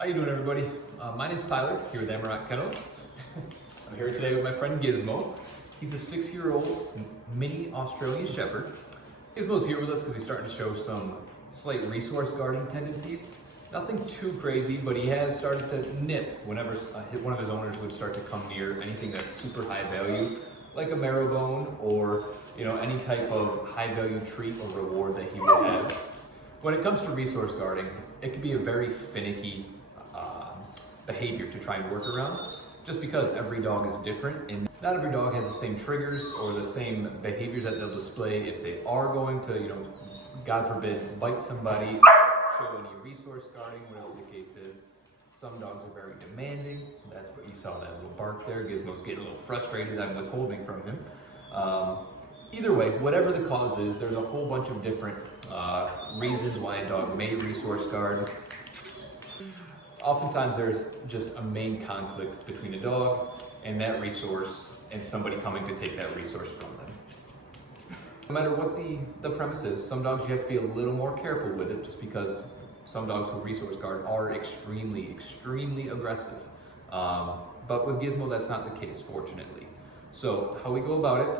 How you doing, everybody? My name's Tyler, here with Amarok Kennels. I'm here today with my friend Gizmo. He's a 6-year-old mini Australian Shepherd. Gizmo's here with us because he's starting to show some slight resource guarding tendencies. Nothing too crazy, but he has started to nip whenever one of his owners would start to come near anything that's super high value, like a marrow bone or any type of high value treat or reward that he would have. When it comes to resource guarding, it can be a very finicky behavior to try and work around, just because every dog is different and not every dog has the same triggers or the same behaviors that they'll display if they are going to, God forbid, bite somebody, show any resource guarding, whatever the case is. Some dogs are very demanding. That's what you saw, that little bark there. Gizmo's getting a little frustrated I'm withholding from him. Either way, whatever the cause is, there's a whole bunch of different reasons why a dog may resource guard. Oftentimes there's just a main conflict between a dog and that resource and somebody coming to take that resource from them. No matter what the premise is, some dogs you have to be a little more careful with it, just because some dogs who resource guard are extremely, extremely aggressive. But with Gizmo, that's not the case, fortunately. So how we go about it,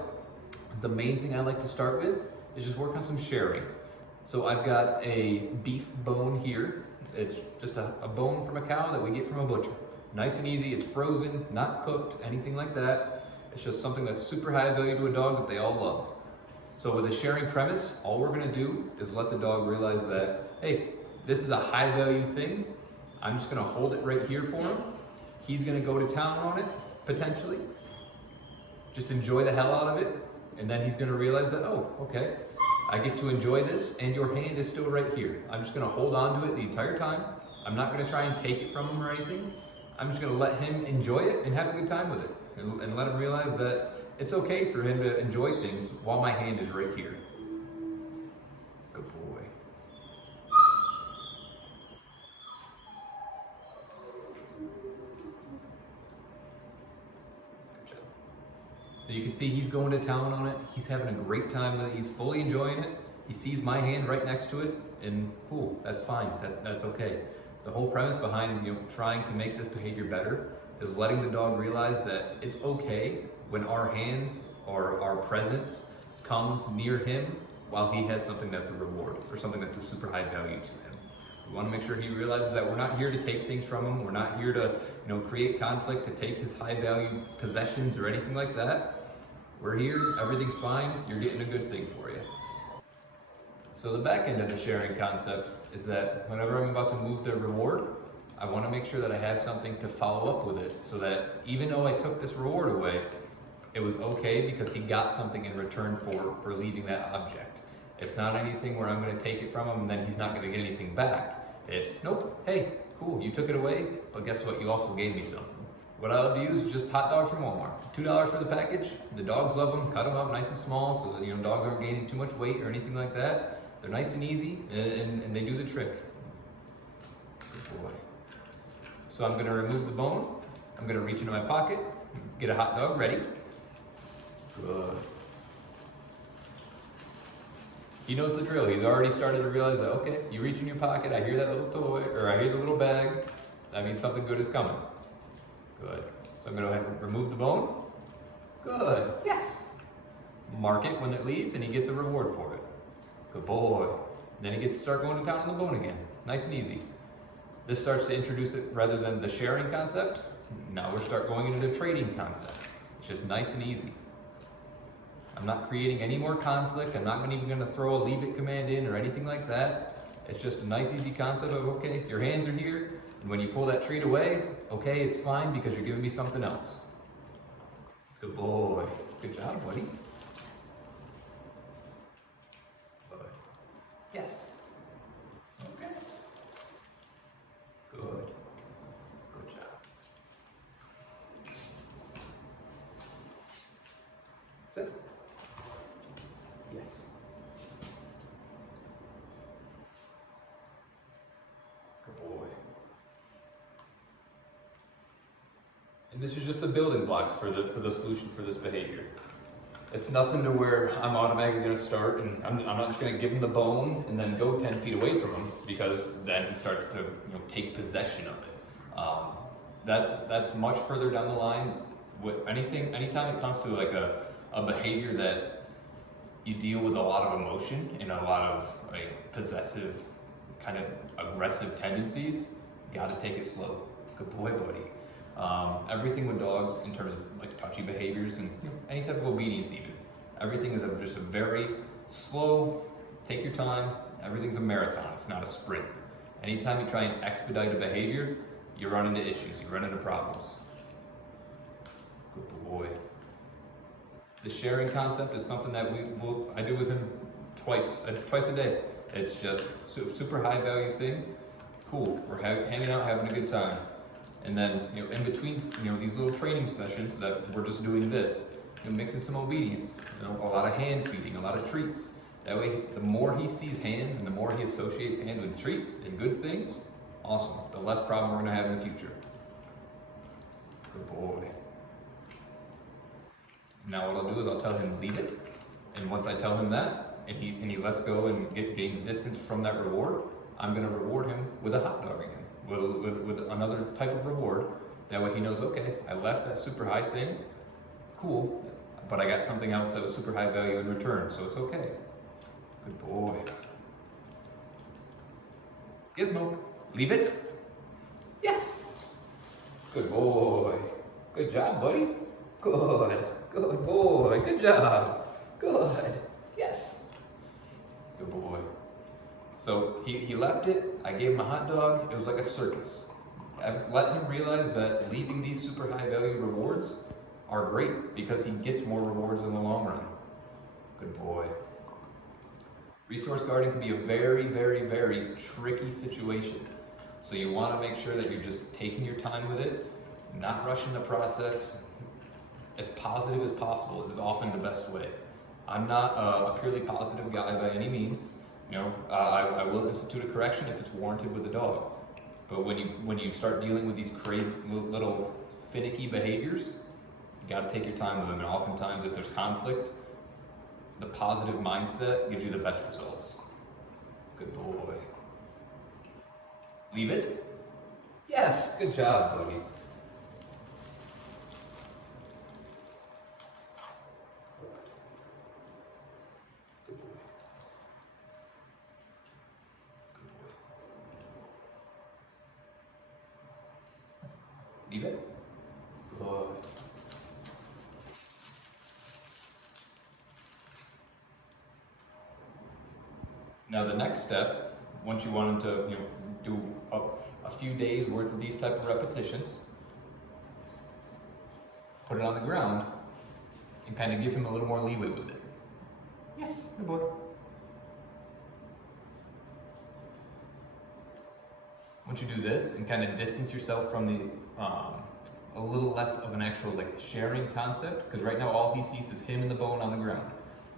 the main thing I like to start with is just work on some sharing. So I've got a beef bone here. It's just a bone from a cow that we get from a butcher. Nice and easy, it's frozen, not cooked, anything like that. It's just something that's super high value to a dog that they all love. So with a sharing premise, all we're gonna do is let the dog realize that, hey, this is a high value thing. I'm just gonna hold it right here for him. He's gonna go to town on it, potentially. Just enjoy the hell out of it. And then he's gonna realize that, oh, okay, I get to enjoy this and your hand is still right here. I'm just gonna hold on to it the entire time. I'm not gonna try and take it from him or anything. I'm just gonna let him enjoy it and have a good time with it. And let him realize that it's okay for him to enjoy things while my hand is right here. Good boy. Good job. So you can see he's going to town on it. He's having a great time with it. He's fully enjoying it. He sees my hand right next to it, and cool, that's fine. That's okay. The whole premise behind trying to make this behavior better is letting the dog realize that it's okay when our hands or our presence comes near him while he has something that's a reward or something that's of super high value to him. We want to make sure he realizes that we're not here to take things from him. We're not here to create conflict, to take his high value possessions or anything like that. We're here, everything's fine, you're getting a good thing for you. So the back end of the sharing concept is that whenever I'm about to move the reward, I want to make sure that I have something to follow up with it, so that even though I took this reward away, it was okay because he got something in return for leaving that object. It's not anything where I'm going to take it from him and then he's not going to get anything back. It's, nope, hey, cool, you took it away, but guess what, you also gave me something. What I love to use is just hot dogs from Walmart. $2 for the package. The dogs love them, cut them up nice and small so that dogs aren't gaining too much weight or anything like that. They're nice and easy, and they do the trick. Good boy. So I'm gonna remove the bone. I'm gonna reach into my pocket, get a hot dog ready. Good. He knows the drill. He's already started to realize that, okay, you reach in your pocket, I hear that little toy, or I hear the little bag. That means something good is coming. Good. So I'm gonna go ahead and remove the bone. Good. Yes. Mark it when it leaves, and he gets a reward for it. Good boy. And then he gets to start going to town on the bone again. Nice and easy. This starts to introduce it rather than the sharing concept. Now we're start going into the trading concept. It's just nice and easy. I'm not creating any more conflict. I'm not even going to throw a leave it command in or anything like that. It's just a nice easy concept of, okay, your hands are here, and when you pull that treat away, okay, it's fine because you're giving me something else. Good boy. Good job, buddy. Yes. Okay. Good. Good job. Sit. Yes. Good boy. And this is just the building blocks for the solution for this behavior. It's nothing to where I'm automatically going to start, and I'm not just going to give him the bone and then go 10 feet away from him, because then he starts to take possession of it. That's much further down the line. With anytime it comes to like a behavior that you deal with a lot of emotion and a lot of like possessive, kind of aggressive tendencies, you got to take it slow. Good boy, buddy. Everything with dogs in terms of like touchy behaviors and any type of obedience even. Everything is just a very slow, take your time. Everything's a marathon, it's not a sprint. Anytime you try and expedite a behavior, you run into issues, you run into problems. Good boy. The sharing concept is something that I do with him twice a day. It's just super high value thing. Cool, we're hanging out, having a good time. And then, in between, these little training sessions that we're just doing this, mixing some obedience, a lot of hand feeding, a lot of treats. That way, the more he sees hands and the more he associates hands with treats and good things, awesome. The less problem we're gonna have in the future. Good boy. Now what I'll do is I'll tell him leave it, and once I tell him that, and he lets go and gains distance from that reward, I'm gonna reward him with a hot dog again. With another type of reward. That way he knows, okay, I left that super high thing, cool, but I got something else that was super high value in return, so it's okay. Good boy. Gizmo, leave it. Yes. Good boy. Good job, buddy. Good. Good boy. Good job. Good. Yes. Good boy. So he left it, I gave him a hot dog, it was like a circus. I let him realize that leaving these super high value rewards are great because he gets more rewards in the long run. Good boy. Resource guarding can be a very, very, very tricky situation. So you want to make sure that you're just taking your time with it, not rushing the process. As positive as possible is often the best way. I'm not a purely positive guy by any means. I will institute a correction if it's warranted with the dog. But when you start dealing with these crazy little finicky behaviors, you got to take your time with them. And oftentimes, if there's conflict, the positive mindset gives you the best results. Good boy. Leave it. Yes. Good job, buddy. Leave it. Good. Now the next step, once you want them to do a few days worth of these type of repetitions, put it on the ground and kind of give him a little more leeway with it. Yes, good boy. Once you do this and kind of distance yourself from the a little less of an actual sharing concept, because right now all he sees is him and the bone on the ground.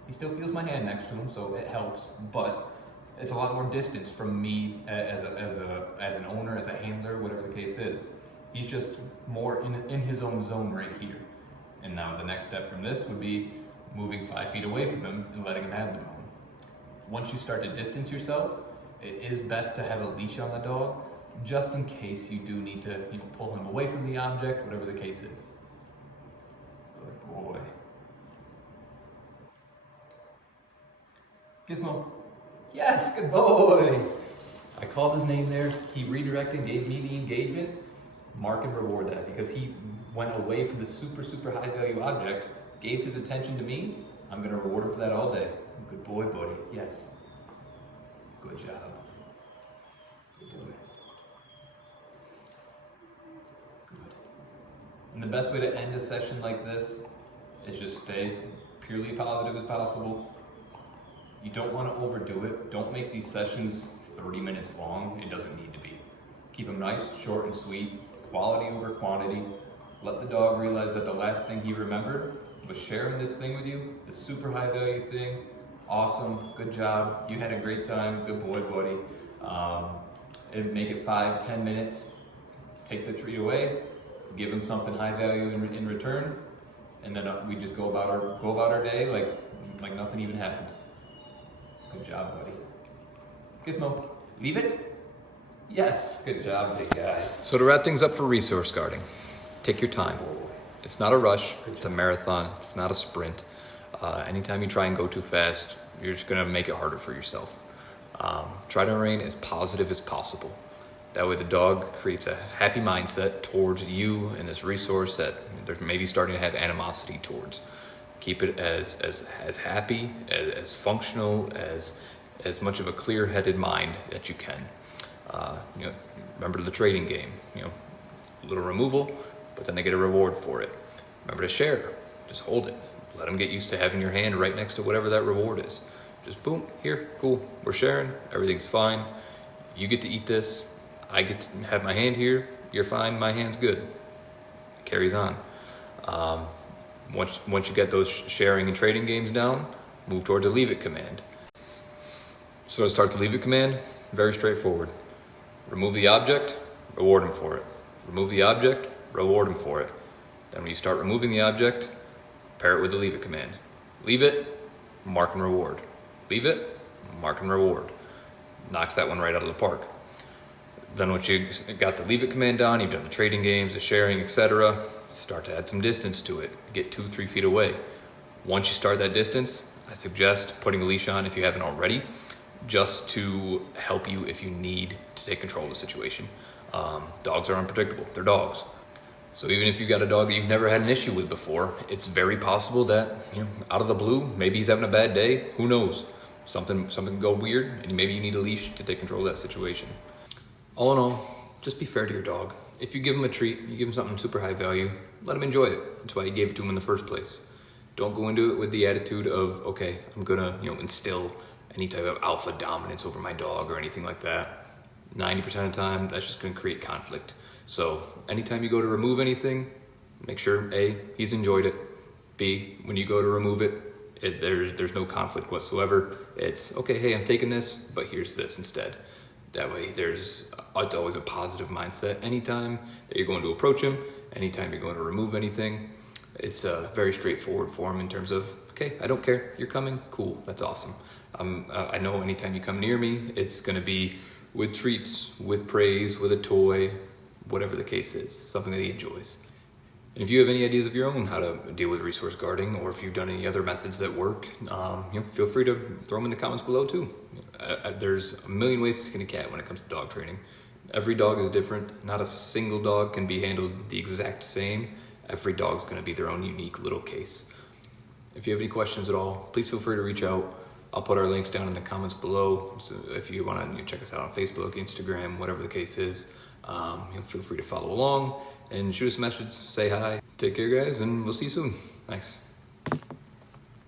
He still feels my hand next to him, so it helps, but it's a lot more distance from me as an owner, as a handler, whatever the case is. He's just more in his own zone right here. And now the next step from this would be moving 5 feet away from him and letting him have the bone. Once you start to distance yourself, it is best to have a leash on the dog, just in case you do need to pull him away from the object, whatever the case is. Good boy. Gizmo. Yes, good boy. I called his name there. He redirected, gave me the engagement. Mark and reward that, because he went away from the super, super high value object, gave his attention to me. I'm gonna reward him for that all day. Good boy, buddy. Yes. Good job. Good boy. Good. And the best way to end a session like this is just stay purely positive as possible. You don't want to overdo it. Don't make these sessions 30 minutes long. It doesn't need to be. Keep them nice, short, and sweet. Quality over quantity. Let the dog realize that the last thing he remembered was sharing this thing with you, this super high value thing. Awesome, good job. You had a great time. Good boy, buddy. And make it 5-10 minutes. Take the treat away. Give him something high value in return. and then we just go about our day like nothing even happened. Good job, buddy. Gizmo, leave it. Yes, good job, big guy. So to wrap things up for resource guarding, take your time. It's not a rush, it's a marathon, it's not a sprint. Anytime you try and go too fast, you're just gonna make it harder for yourself. Try to remain as positive as possible. That way the dog creates a happy mindset towards you and this resource that they're maybe starting to have animosity towards. Keep it as happy, as functional, as much of a clear-headed mind that you can. Remember the trading game, a little removal, but then they get a reward for it. Remember to share, just hold it. Let them get used to having your hand right next to whatever that reward is. Just boom, here, cool, we're sharing, everything's fine. You get to eat this, I get to have my hand here, you're fine, my hand's good. It carries on. Once you get those sharing and trading games down, move towards a leave it command. So to start the leave it command, very straightforward. Remove the object, reward him for it. Remove the object, reward him for it. Then when you start removing the object, pair it with the leave it command. Leave it, mark and reward. Leave it, mark and reward. Knocks that one right out of the park. Then once you got the leave it command down, you've done the trading games, the sharing, etc., start to add some distance to it. Get 2-3 feet away. Once you start that distance, I suggest putting a leash on if you haven't already, just to help you if you need to take control of the situation. Dogs are unpredictable, they're dogs. So even if you've got a dog that you've never had an issue with before, it's very possible that, out of the blue, maybe he's having a bad day, who knows? Something can go weird, and maybe you need a leash to take control of that situation. All in all, just be fair to your dog. If you give him a treat, you give him something super high value, let him enjoy it. That's why you gave it to him in the first place. Don't go into it with the attitude of, okay, I'm gonna, instill any type of alpha dominance over my dog or anything like that. 90% of the time, that's just gonna create conflict. So anytime you go to remove anything, make sure A, he's enjoyed it. B, when you go to remove it, there's no conflict whatsoever. It's, okay, hey, I'm taking this, but here's this instead. That way it's always a positive mindset. Anytime that you're going to approach him, anytime you're going to remove anything, it's very straightforward for him in terms of, okay, I don't care, you're coming, cool, that's awesome. I know anytime you come near me, it's gonna be with treats, with praise, with a toy, whatever the case is, something that he enjoys. And if you have any ideas of your own how to deal with resource guarding, or if you've done any other methods that work, feel free to throw them in the comments below too. There's a million ways to skin a cat when it comes to dog training. Every dog is different. Not a single dog can be handled the exact same. Every dog's gonna be their own unique little case. If you have any questions at all, please feel free to reach out. I'll put our links down in the comments below. So if you wanna check us out on Facebook, Instagram, whatever the case is, feel free to follow along and shoot us a message, say hi. Take care, guys, and we'll see you soon. Thanks.